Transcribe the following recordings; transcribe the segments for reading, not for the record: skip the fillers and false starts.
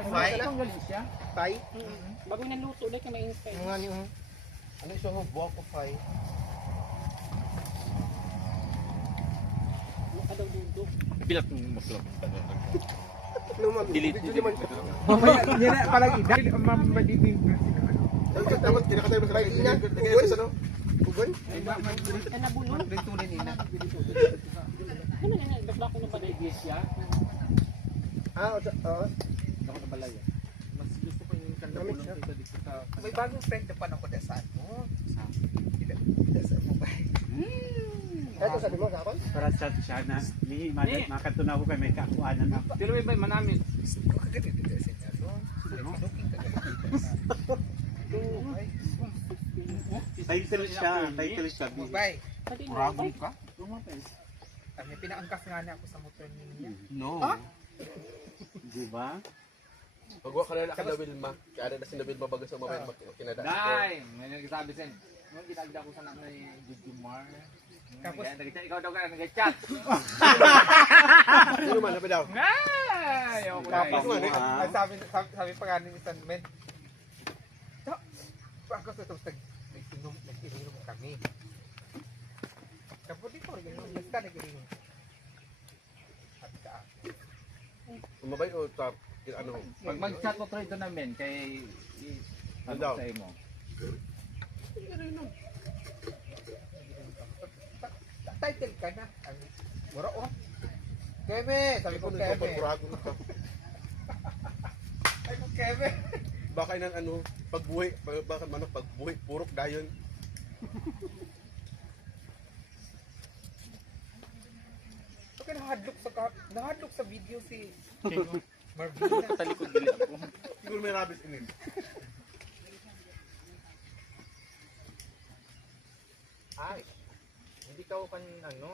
Pay. Pay. Bago naluto dahil ka ma-inspire. Mga niyo. Ano siya ho? Buwak ko pay. Mukha daw dudok. Bilat mo maklop. Delete. Mamaya niya na palang idal. Mamadibig na sila. Dapat kinakatay mo sa kain. Kugon sa no? Kugon? Ka nabulong. Ritunin nila. Ano na yan? Bakla ko na pala iglesia. Oo. Ako na balay. Mas gusto ko yung kanda bulong dito sa... May bagong friend na pa ako desaan mo. Desaan mo ba? Ito sabi mo sa akin? Para sa siya na ni makatunaw ko kay may kakuanan na. Dilo may manamit. Title siya. Bye. Ragon ka? May pinaangkas nga na ako sa motor niya. No. Di ba? Pagwa ka na ka Wilma. Kaya na si Wilma bago sa mga kinada. Dai, may nagsabi sen. Mo gitagda ko sa anak ni Jujumar. Tapos ikaw daw ka nag-chat. Sino man nabi daw? Ay, ako Tapos na. nga, Ay, sabi pa nga ni Mr. Men. Ako sa tapos nag-inom kami. Tapos di ko rin basta nag-inom. At ka. Umabay o tap ano? Pag mag-chat mo trade namin kay Ano daw? sa imo. Title ka na. Mura oh. Keme, sabi ko Keme. Sabi ko Keme. Baka nang ano, pagbuhay, baka man pagbuhay purok dayon. Okay, nahadlok sa video si Marvin. Talikod dili ako. Siguro may rabbit in it. Ay, hindi ka kan ano.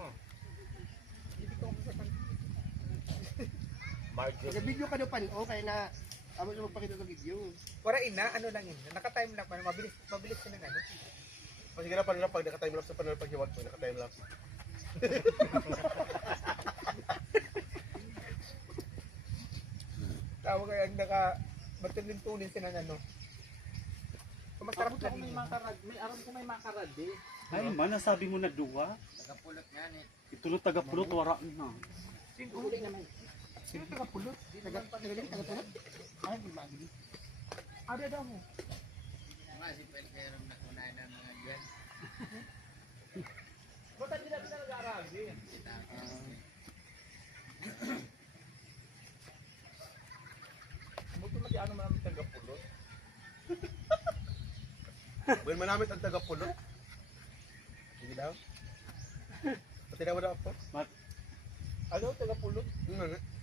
Hindi ka sa kan. Marvin. Nag-video ka daw pan, okay na. Amo mo magpakita sa video. Para ina, ano lang yun. Naka-time lang pa. Mabilis ka ng ano. Kasi gana panala pag naka-time lapse sa panala pag hiwag ko, naka-time lapse. Tawag kaya matunin-tunin sila ng ano. Kung masarap Abot na ako may rin. makarad. May aram ko may makarad eh. Ay man nasabi mo na duwa. Tagapulot nga ni. Itulo taga-pulot wara na. Huli naman. Sino tagapulot? Tagapulot? Ay, di magili. Ada daw mo. Ba't hindi natin na nag-aarabi? Buto na di ano man ang tagapulot. Well, manamit ang taga-pulot. Hindi daw. Pati na wala ako. Ano tagapulot?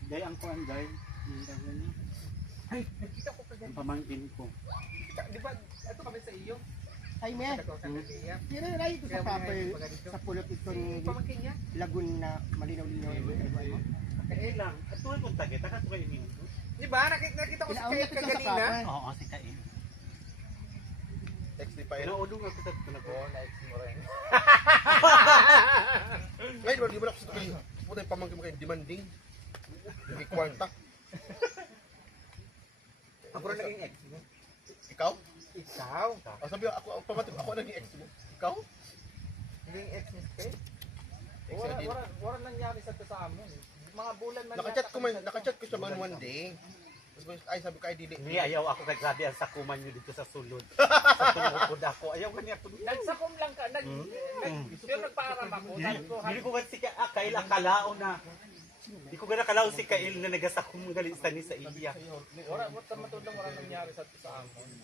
Day ang kuan day. Ay, nakita ko kagad. Ang pamangkin ko. Di ba, ito kami sa iyo? Ay, me. Nagkausan na siya. Sino na ito sa papel sa pulot itong Pamangkin niya? lagun na malinaw-linaw. Kaya lang, katulad kong tagita ka tuloy ni. Di ba? Nakita ko si Kaya kaganina. Oo, si Kain. XD pa yun. Inaudong ako sa tunog. Oo, na-ex mo rin. Ngayon, di ba ako sa kayo? Puta yung pamangkin mo kayo, demanding. Hindi kwarta. Ako rin naging ex mo. Ikaw? Ikaw? O sabi ako, pamatik ako naging ex mo. Ikaw? Naging ex ni Kaya? Ex na din. Wala nangyari sa to sa amin. Mga bulan man Nakachat ko siya man one day. Tapos ay sabi ko ay dili. Ni ayaw ako kay grabe ang sakuman niyo dito sa sulod. Sa tungkod ako. Ayaw kanya ako. Nagsakom lang ka. Pero nagpaaram ako. Sabi ko, Hindi ko ba si Kail akalao na. Hindi ko gana kalao si Kail na nagasakum galing sa ni sa iya. wala matulong wala nangyari sa to sa amin.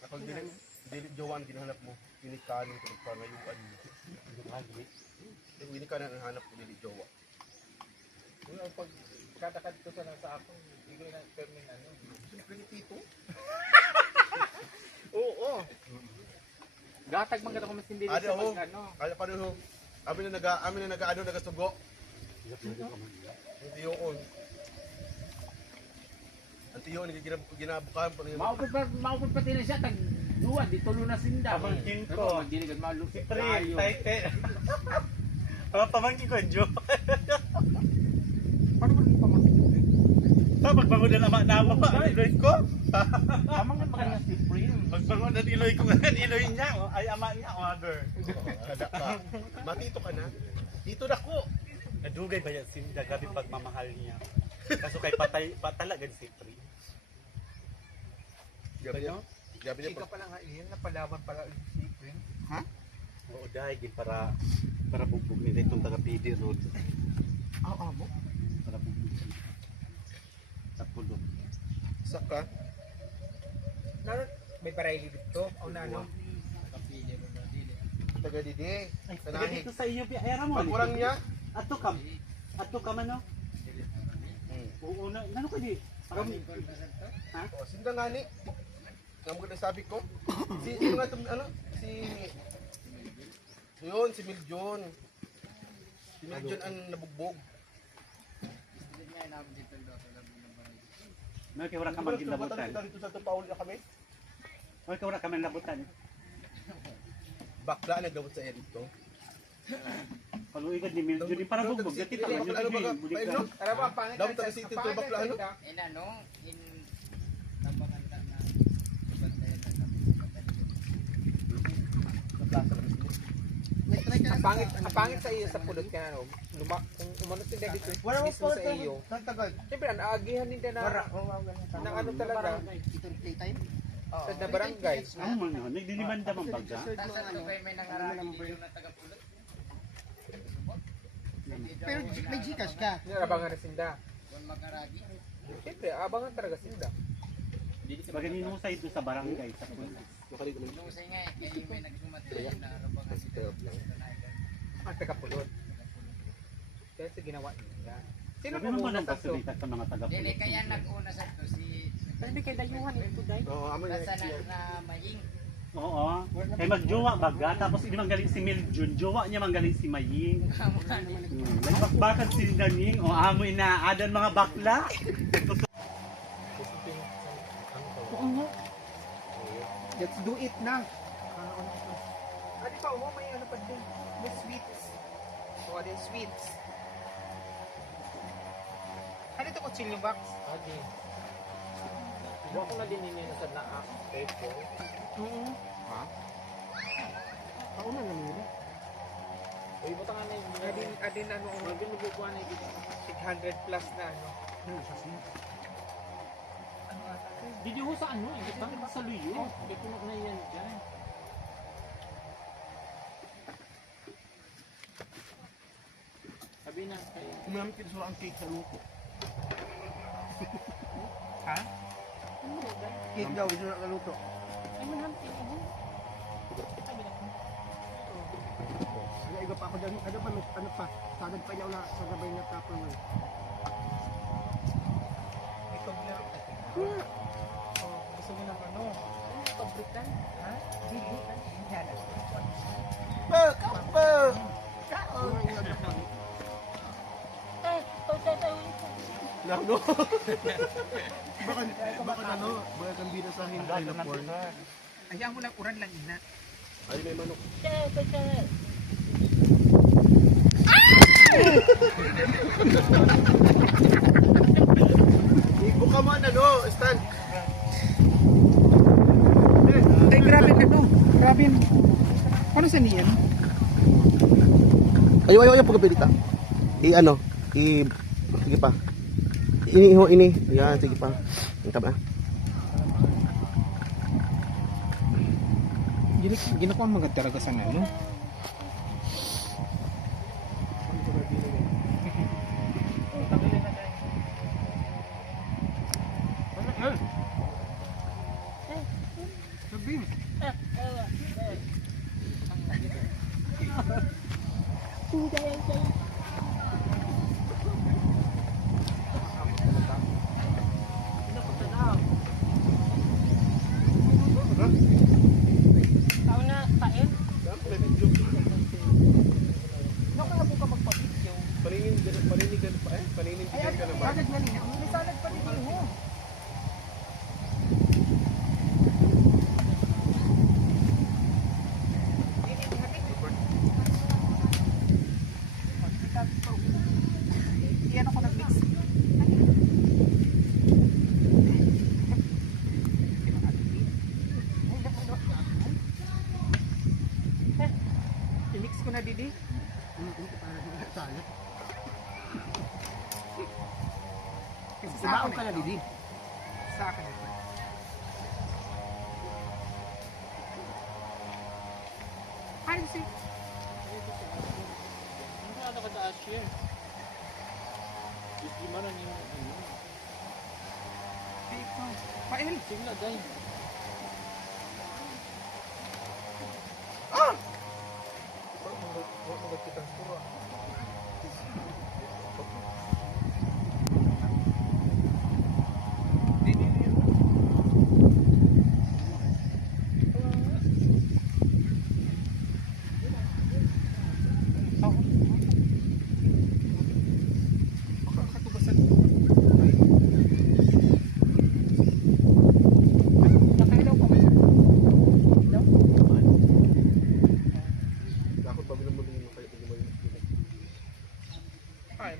Kapag dili jowan ginahanap mo, pinikanin ko pa ngayuan. Hindi ka na hanap ko dili jowa. Pag kadakad ko sa ako, bigay na termin ano. Pinipito? Oo. Gatag man ko mas hindi Ade sa ako. ano. Kaya pa rin ho. Amin na nag-ano, nagasugo. Ang tiyo ko. Ang tiyo, ginabukahan pa rin. Maupod pati na siya tag duwa di tulo na sinda. Pamangkin ko. Pero magdiligad malusi. Pre, taite. Pamangkin ko, Jo. ba? Magbangon na naman naman ba? Ang iloy ko? Tama nga baka nga si Prim. Magbangon na iloy ko ngayon. Iloy niya. Ay, ama niya. Mother. Kada ka. Matito ka na. Dito na ko. Nadugay ba yan si Gabi pagmamahal niya? Kaso kay patalaga si Pri. Gabi niya. Gabi niya Chika pala nga iyan, napalaban pala si Prim. Oo, dahil para bugbog nila itong taga-PD road. Mo? Para bugbog siya. Sa pulo. Saka. May parayli dito. O na ano? Taga didi. Taga Tanahig. dito sa iyo, ayara mo. Pagkurang niya. Ato ka man, no? Oo, ano ka di? Ha? O, sinda nga ni. Nga mo sabi ko. Sino nga itong, ano? Si Miljon. Si Miljon ang nabugbog. No, kaya wala ka man ginabutan. Dito sa Tupaul na kami. O, kaya wala ka man labutan. Bakla nagdabot sa edito. Paluigad ni Miljo, di para bugbog. Gati pa man Ano ba ka? yung Paano? Tara ba, pangit Dapat tayo si Tito Bakla, ano? Ang pangit sa iyo sa pulot ka na, no? Kung umanot din dito mismo sa iyo. Nagtagal. Siyempre, naagihan din na ng ano talaga. Sa na barangay. Ano man yun? Nagdinimanda man baga? Pero may Gcash ka. Narabangan na sinda. Siyempre, abangan talaga sinda. Baga ninusay doon sa barangay, sa pulis. Ang taga-pulot. Kaya sa ginawa nila. Sino Sabi naman kumuha ang sa to? pagsulitat sa mga taga-pulis. Kaya nag-una sa to si Hindi kay dayuhan ito day. Oo, amo na. nasa na Maying. Oo. Kaya magjowa baga, tapos hindi manggaling si Miljun. Jowa niya manggaling si Maying. Nagbakbakan si Daning. O amo inaadan mga bakla. Oo nga. Let's do it na. Di pa, may ano pa din. May sweets. O, din sweets. Ano ito kutsilyo box? Adi. Huwag ko na din sa na-app. Oo. Ha? Kauna na nila. Uy, buta nga na yung Adin ano, Hindi mo bukuha na yung 600 plus na ano. Video ko sa ano, hindi pa sa luyo. Hindi ko na yan dyan. Sabi na kayo. Kumamit kita sa ang cake sa luto. Ha? Cake daw, isa na luto. Ay, manhampi. Ano, iba pa ako dyan. Ano pa, ano pa? Sagad pa niya na sa gabay na tapon mo. Ikaw laro ka. Oh, gusto mo ng ano? Pabrikan. Ha? Bibikan. Yan. Laro. Baka ano, baka kang binasahin tayo na porn. Ayaw mo lang uran lang ina. Ay, may manok. Ibo ka man, ano, Stan. Ay, grabe na to. Grabe. Ano sa niyan? Ayaw, pagkapilita. Ano, sige pa. Ini. Yan, sige pa. Ang taba. Ginakuha mga talaga sa ano? Paninigan pa eh. Paninitigan ka na ba? Sagad nga nila. May salad pa din mo. Iyan ako nag-mix. Simaon ka na, Didi. Sa akin ito. Hi, si. Ano ka nakataas siya? Di man ang yung ano. Dito. Pail. Sige na, dahil. Huwag mo nagkitang puro. Nakailaw pa ba? Dapat pa minamuli mo kayo kung may Hi.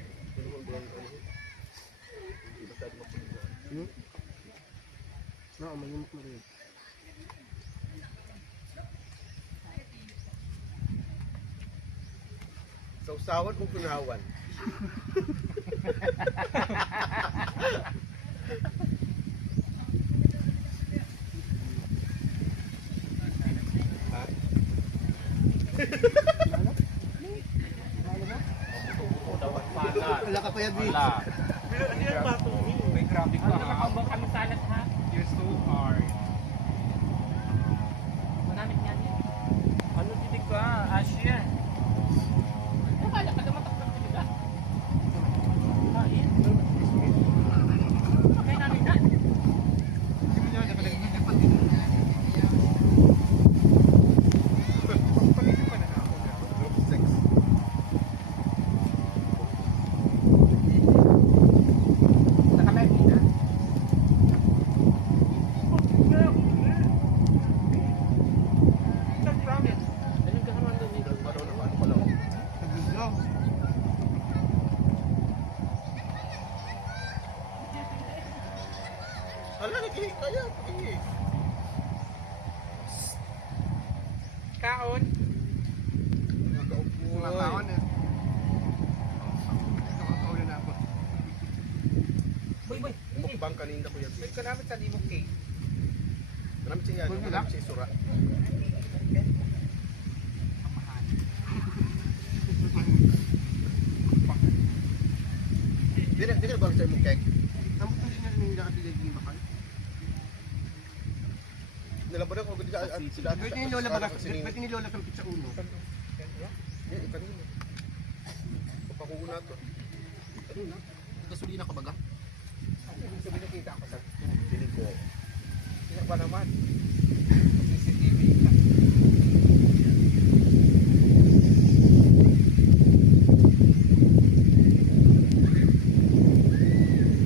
No, mayimok mo rin. Sa usawan kung kunawan. Wala ka pa yan, Wala. May grabe ka. Nakakabang kami salat ha. You're so hard. Manamit nga niya. Ano titig ka? Asya. Nakala ka naman takpan talaga. Kain. Okay namin na. Pag-isip pa na ako. Group 6. Nakalive na. Promise. Anong kahaman doon dito? Ano pala? Hala, naghihi kaya. Naghihi. Kaon. Kumakaon eh. Kumakaon na ako. Boy, boy. Mukbang kanina ko yan. May kanamit sa limong cake. Maraming siya yan. Maraming siya sura. Di na ba sa imong cake? Namun hindi na rin yung nakapilay din bakal. Nilabada ko gudi sila. Ba't ni Lola ba't ni Lola kang pizza uno? Yan, ikanina. Papakuuna to. Kanina. Gasolina ka baga? So, binakita ako sa Piling ko. sino ba naman? CCTV ka.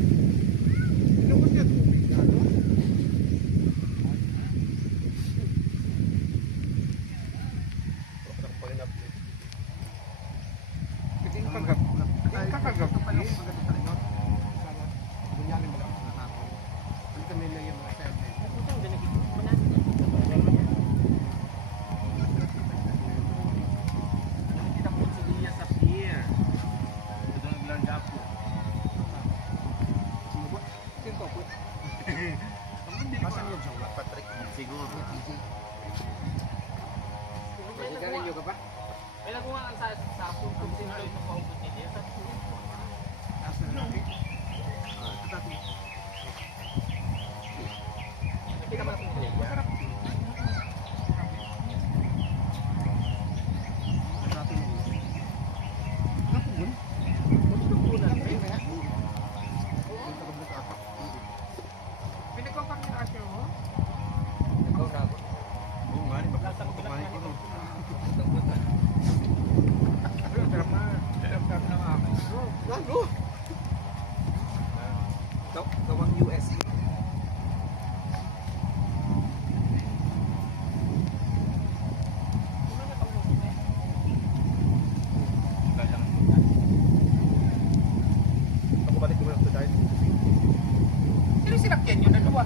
Sino ko siya tubig na ano? Nakapalinap. Tingin kagabi. Tingin ka kagabi. Bunyalin mo lang ako na ako. Ano kami na yung mga sebe? Putang dalagit mo. Manamit. Nakikita ko si Lia sa pier. Ito naglang gapo. Sino ko? Asan yung jowa? Patrick. Siguro. Nagsigarilyo ka ba? May nakuha ang sa kung sino yung mapaubot niya. Asan na natin? Ito dati. Hindi ka makakuli. Masarap. Dati. Nakuha? Pinagawa kami na asyo mo? Ikaw na ako. Oo nga, Lasang kumain ko. Pero sarap na. Sarap na nga ako. Lalo. Gawang US. Ako balik ko lang to dahil. Sino sinakyan yun? Dalawa.